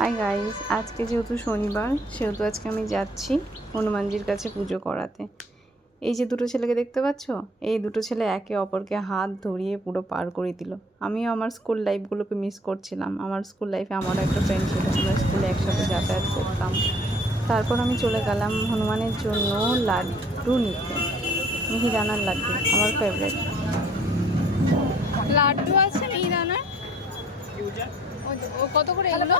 Hi guys, আজকে যেহেতু শনিবার সেহেতু আজকে আমি যাচ্ছি হনুমানজির কাছে পুজো করাতে। এই যে দুটো ছেলেকে দেখতে পাচ্ছ, এই দুটো ছেলে একে অপরকে হাত ধরিয়ে পুরো পার করে দিল। আমিও আমার স্কুল লাইফগুলোকে মিস করছিলাম। আমার স্কুল লাইফে আমারও একটা ফ্রেন্ড ছিল, আমরা স্কুলে একসাথে যাতায়াত করতাম। তারপর আমি চলে গেলাম হনুমানের জন্য লাড্ডু নিতে। মিহিদানার লাড্ডু আমার ফেভারিট। লাড্ডু আছে মিহিদানার। ও কত করে এগুলো?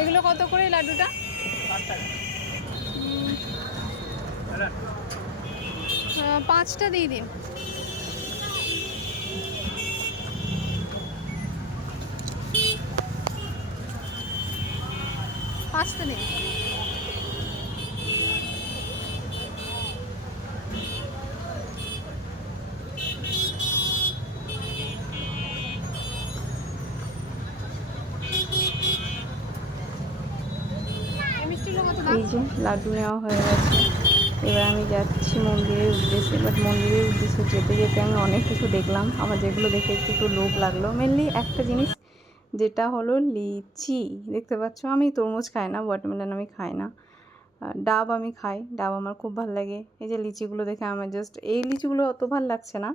এগুলো কত করে লাড্ডুটা? 5টা দিয়ে দিন। পাঁচটা দিন। এই যে লাড্ডু নেওয়া হয়ে গেছে, এবার আমি যাচ্ছি মন্দিরের উদ্দেশ্যে। বাট মন্দিরের উদ্দেশ্যে যেতে যেতে আমি অনেক কিছু দেখলাম, আমার যেগুলো দেখে একটু একটু লোভ লাগলো। মেনলি একটা জিনিস যেটা হলো লিচি। দেখতে পাচ্ছ, আমি তরমুজ খাই না, ওয়াটারমেলন আমি খাই না, ডাব আমি খাই, ডাব আমার খুব ভালো লাগে। এই যে লিচিগুলো দেখে আমার জাস্ট, এই লিচিগুলো অত ভালো লাগছে না,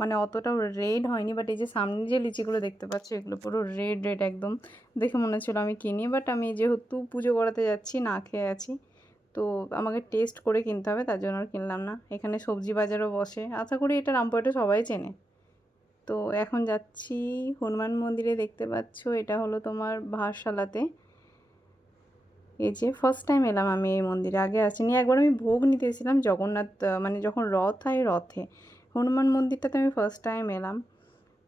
মানে অতটাও রেড হয়নি, বাট এই যে সামনে যে লিচিগুলো দেখতে পাচ্ছ এগুলো পুরো রেড রেড একদম। দেখে মনে হচ্ছিলো আমি কিনি, বাট আমি যেহেতু পুজো করাতে যাচ্ছি না খেয়ে আছি, তো আমাকে টেস্ট করে কিনতে হবে, তার জন্য আর কিনলাম না। এখানে সবজি বাজারও বসে, আশা করি এটা রামপুরহাটে সবাই চেনে। তো এখন যাচ্ছি হনুমান মন্দিরে। দেখতে পাচ্ছ এটা হলো তোমার ভারসালাতে। এই যে ফার্স্ট টাইম এলাম আমি এই মন্দিরে, আগে আসিনি। একবার আমি ভোগ নিতে এসেছিলাম জগন্নাথ, মানে যখন রথ হয় রথে। হনুমান মন্দিরটাতে আমি ফার্স্ট টাইম এলাম।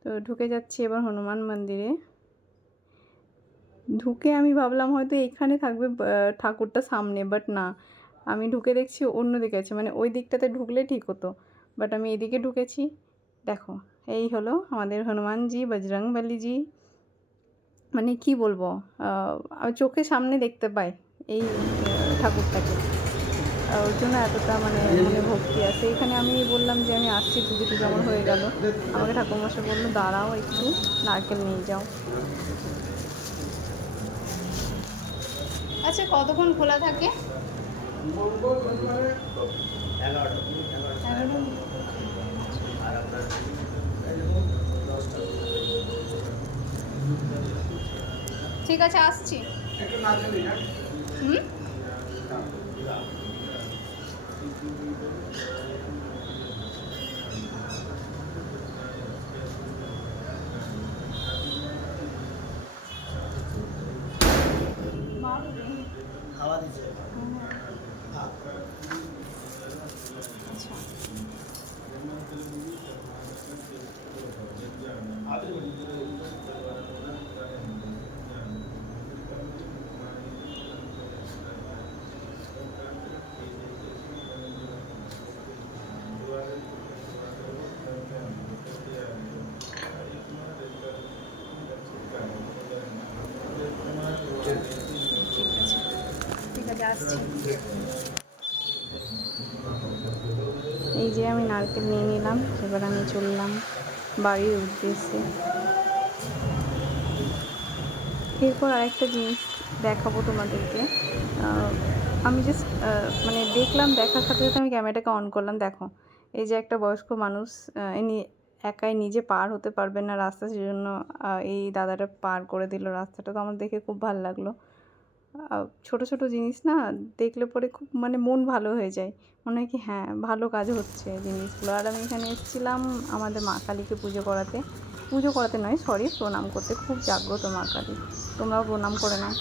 তো ঢুকে যাচ্ছি এবার হনুমান মন্দিরে। ঢুকে আমি ভাবলাম হয়তো এখানে থাকবে ঠাকুরটা সামনে, বাট না, আমি ঢুকে দেখছি অন্য দিকে আছে, মানে ওই দিকটাতে ঢুকলে ঠিক হতো, বাট আমি এদিকে ঢুকেছি। দেখো, এই হলো আমাদের হনুমানজি, বজরংবলীজি। মানে কি বলবো, চোখের সামনে দেখতে পাই এই ঠাকুরটাকে, ওর জন্য এতটা মানে মনে ভক্তি আছে। এখানে আমি বললাম যে আমি আসছি, পুজো টুজো আমার হয়ে গেল। আমাকে ঠাকুরমশাই বললো দাঁড়াও একটু, নারকেল নিয়ে যাও। আচ্ছা, কতক্ষণ খোলা থাকে? 11টা। ঠিক আছে, আসছি। হুম। হাওয়া দিচ্ছে। ঠিক আছে, আসছি। এই যে আমি নারকেল নিয়ে নিলাম, এবার আমি চললাম বাড়ির উদ্দেশ্যে। এরপর আরেকটা জিনিস দেখাবো তোমাদেরকে। আমি জাস্ট মানে দেখলাম, দেখার সাথে সাথে আমি ক্যামেরাটাকে অন করলাম। দেখো, এই যে একটা বয়স্ক মানুষ একাই নিজে পার হতে পারবেন না রাস্তা, সেজন্য এই দাদাটা পার করে দিল রাস্তাটা। তো আমার দেখে খুব ভালো লাগলো। ছোট ছোট জিনিস না দেখলে পরে খুব মানে মন ভালো হয়ে যায়, মনে হয় কি হ্যাঁ ভালো কাজ হচ্ছে জিনিসগুলো। আর আমি এখানে এসেছিলাম আমাদের মা কালীকে পুজো করাতে নয়, সরি, প্রণাম করতে। খুব জাগ্রত মা কালী, তোমরাও প্রণাম করে নাও।